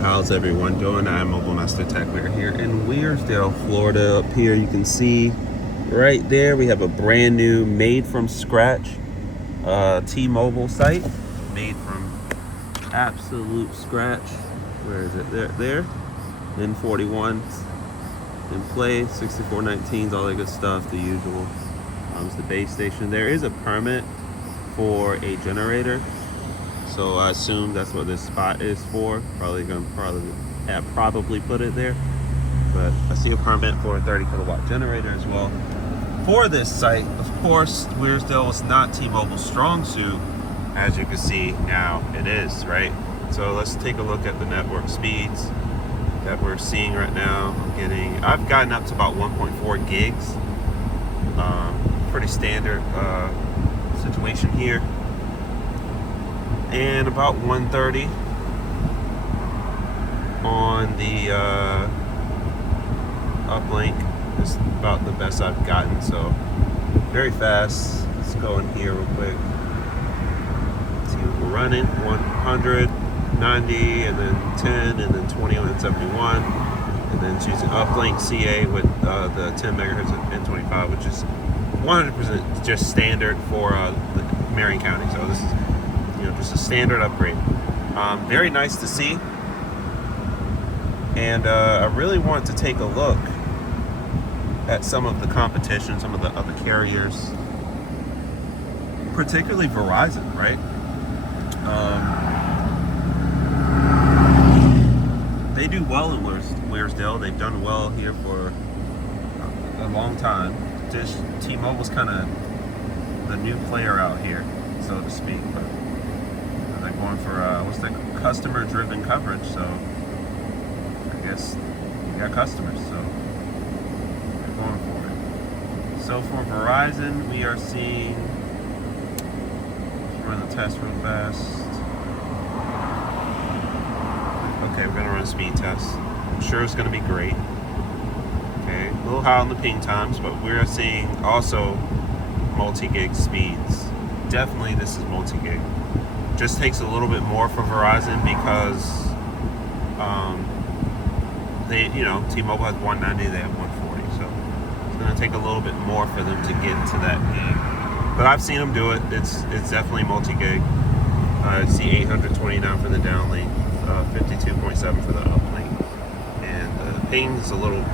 How's everyone doing? I'm Mobile Master Tech. We're here in Weirsdale, Florida. Up here you can see right there we have a brand new made from scratch T-Mobile site. Made from absolute scratch. Where is it? There. N41 in play, 6419s, all that good stuff, the usual. It's the base station. There is a permit for a generator. So I assume that's what this spot is for. Probably put it there. But I see a permit for a 30 kilowatt generator as well. For this site, of course, Weirsdale was not T-Mobile's strong suit. As you can see now, it is, right? So let's take a look at the network speeds that we're seeing right now. I've gotten up to about 1.4 gigs. Pretty standard situation here. And about 130 on the uplink is about the best I've gotten, so very fast. Let's go in here real quick. See what we're running. 100, 90, and then 10, and then 21 and 71, and then choosing uplink CA with the 10 megahertz and N25, which is 100% just standard for the Marion County. So this is just a standard upgrade. Very nice to see. And I really want to take a look at some of the competition, some of the other carriers, particularly Verizon, right? They do well in Weirsdale. They've done well here for a long time. Just T-Mobile's kind of the new player out here, so to speak. But they're going for customer-driven coverage, so I guess you got customers, so they're going for it. So for Verizon, we are seeing, let's run the test real fast. Okay, we're gonna run a speed test. I'm sure it's gonna be great. Okay, a little high on the ping times, but we're seeing also multi-gig speeds. Definitely this is multi-gig. Just takes a little bit more for Verizon because T-Mobile has 190, they have 140, so it's going to take a little bit more for them to get to that gig. But I've seen them do it. It's definitely multi-gig. I see 829 for the downlink, 52.7 for the uplink, and the ping is a little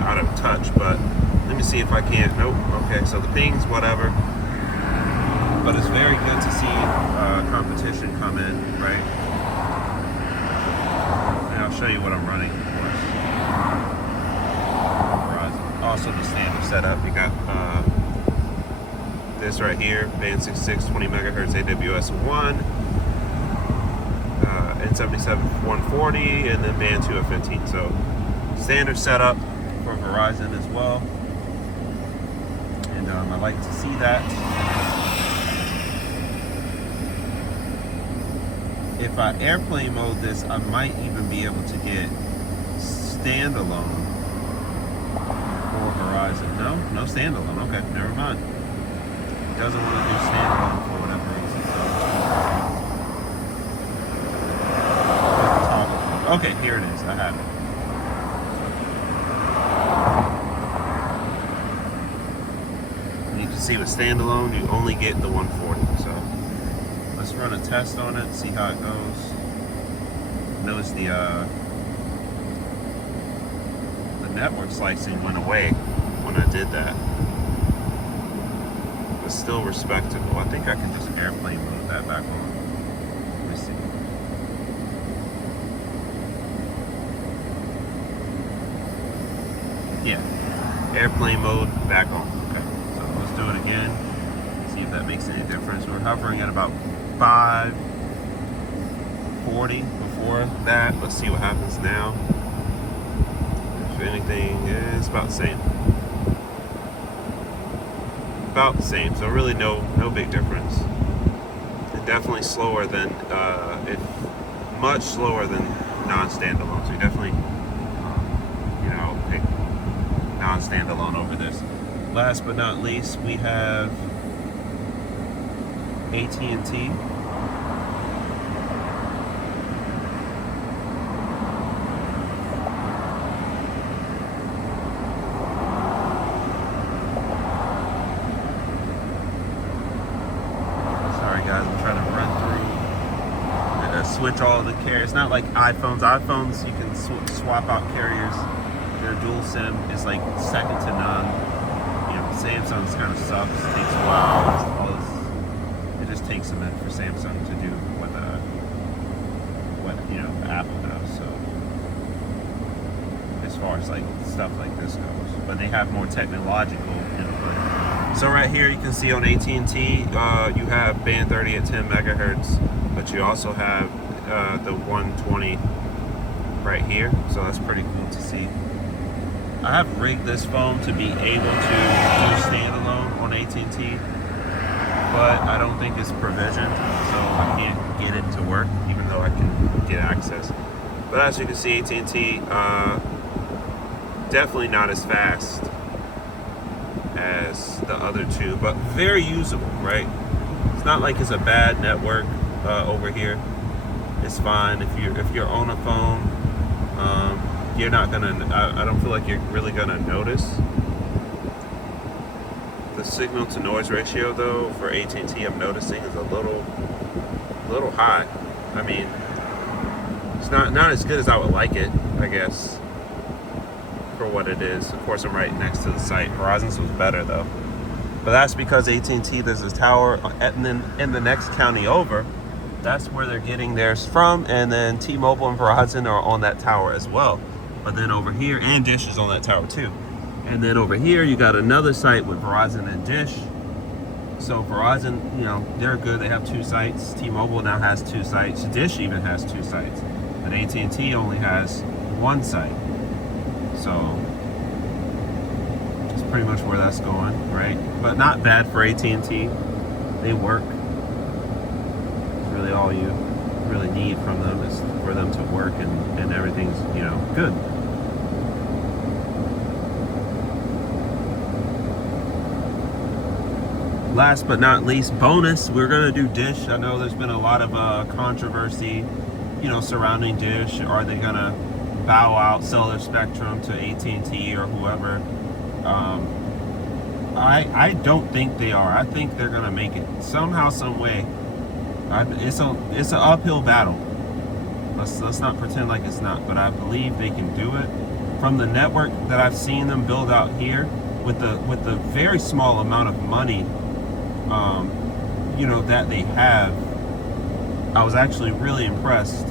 out of touch. But let me see if I can. Nope. Okay, so the ping's whatever. But it's very good to see competition come in, right? And I'll show you what I'm running, of course. Verizon. Also the standard setup. You got this right here, band 66, 20 megahertz AWS 1, N77 140, and then band 2 of 15. So standard setup for Verizon as well. And I like to see that. If I airplane mode this, I might even be able to get standalone for Verizon. No standalone. Okay, never mind. It doesn't want to do standalone for whatever reason. So okay, here it is. I have it. And you can see with standalone, you only get the 140. So let's run a test on it, see how it goes. Notice the network slicing went away when I did that. But still respectable. I think I can just airplane mode that back on. Let me see. Yeah, airplane mode back on. Okay, so let's do it again. See if that makes any difference. We're hovering at about 540 before that. Let's see what happens now. If anything, it's about the same. About the same. So really no big difference. And definitely slower than much slower than non-standalone. So you definitely pick non-standalone over this. Last but not least, we have AT&T. all the carriers. It's not like iPhones. iPhones, you can swap out carriers. Their dual SIM is like second to none. You know, Samsung's kind of sucks. It takes a while. It just takes a minute for Samsung to do what you know, Apple does. So as far as like stuff like this goes, but they have more technological input. So right here you can see on AT&T, you have band 30 at 10 megahertz, but you also have the 120 right here. So that's pretty cool to see. I have rigged this phone to be able to do standalone on AT&T, but I don't think it's provisioned, so I can't get it to work, even though I can get access. But as you can see, AT&T, definitely not as fast as the other two, but very usable, right? It's not like it's a bad network over here. It's fine if you're on a phone. You're not gonna. I don't feel like you're really gonna notice. The signal to noise ratio, though, for AT&T, I'm noticing is a little high. I mean, it's not as good as I would like it, I guess, for what it is. Of course, I'm right next to the site. Verizon's was better though, but that's because AT&T, there's this tower, and then in the next county over, that's where they're getting theirs from, and then T-Mobile and Verizon are on that tower as well. But then over here, and Dish is on that tower too. And then over here, you got another site with Verizon and Dish. So Verizon, you know, they're good. They have 2 sites. T-Mobile now has 2 sites. Dish even has 2 sites. But AT&T only has 1 site. So it's pretty much where that's going, right? But not bad for AT&T. They work. It's really all you really need from them is for them to work, and everything's, you know, good. Last but not least, bonus, we're gonna do Dish. I know there's been a lot of controversy, you know, surrounding Dish. Are they gonna bow out, sell their spectrum to AT&T or whoever? I don't think they are. I think they're gonna make it somehow, some way. It's an uphill battle. Let's not pretend like it's not, but I believe they can do it. From the network that I've seen them build out here, with the very small amount of money, you know, that they have, I was actually really impressed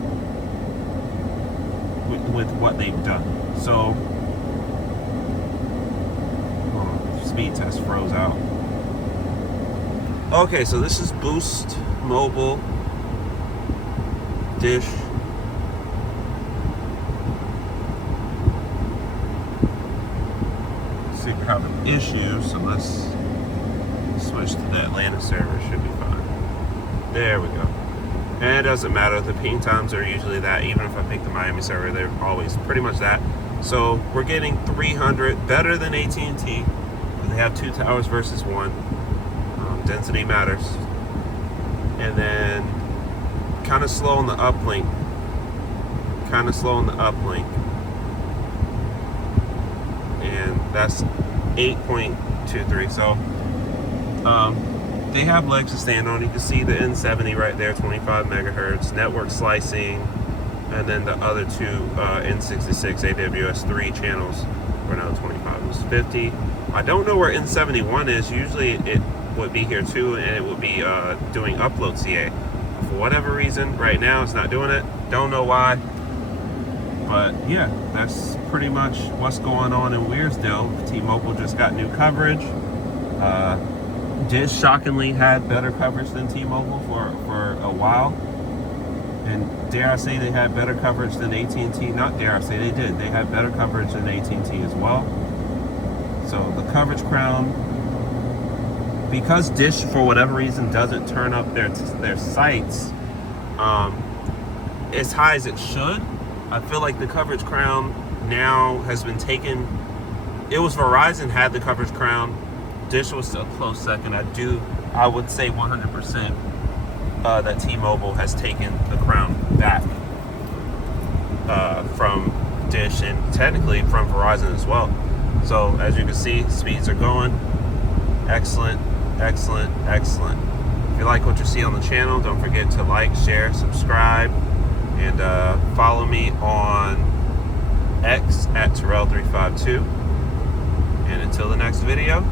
with what they've done. So, speed test froze out. Okay, so this is Boost Mobile, Dish. See, we're having issues, so let's switch to the Atlanta server. Should be fine. There we go. And it doesn't matter. The ping times are usually that. Even if I pick the Miami server, they're always pretty much that. So we're getting 300, better than AT&T. They have 2 towers versus 1. Density matters. And then kind of slow on the uplink. And that's 8.23. So they have legs to stand on. You can see the N70 right there, 25 megahertz, network slicing, and then the other 2 N66 AWS 3 channels for another 25. It was 50. I don't know where N71 is. Usually it would be here too, and it would be doing upload CA. For whatever reason, right now it's not doing it. Don't know why. But yeah, that's pretty much what's going on in Weirsdale. T-Mobile just got new coverage. Dish shockingly had better coverage than T-Mobile for a while. And dare I say they had better coverage than AT&T? Not dare I say, they did. They had better coverage than AT&T as well. So the coverage crown, because Dish for whatever reason doesn't turn up their sites as high as it should, I feel like the coverage crown now has been taken. It was Verizon had the coverage crown. Dish was still a close second. I would say 100% that T-Mobile has taken the crown back from Dish, and technically from Verizon as well. So as you can see, speeds are going. Excellent, excellent, excellent. If you like what you see on the channel, don't forget to like, share, subscribe. And follow me on X at Terrell352. And until the next video,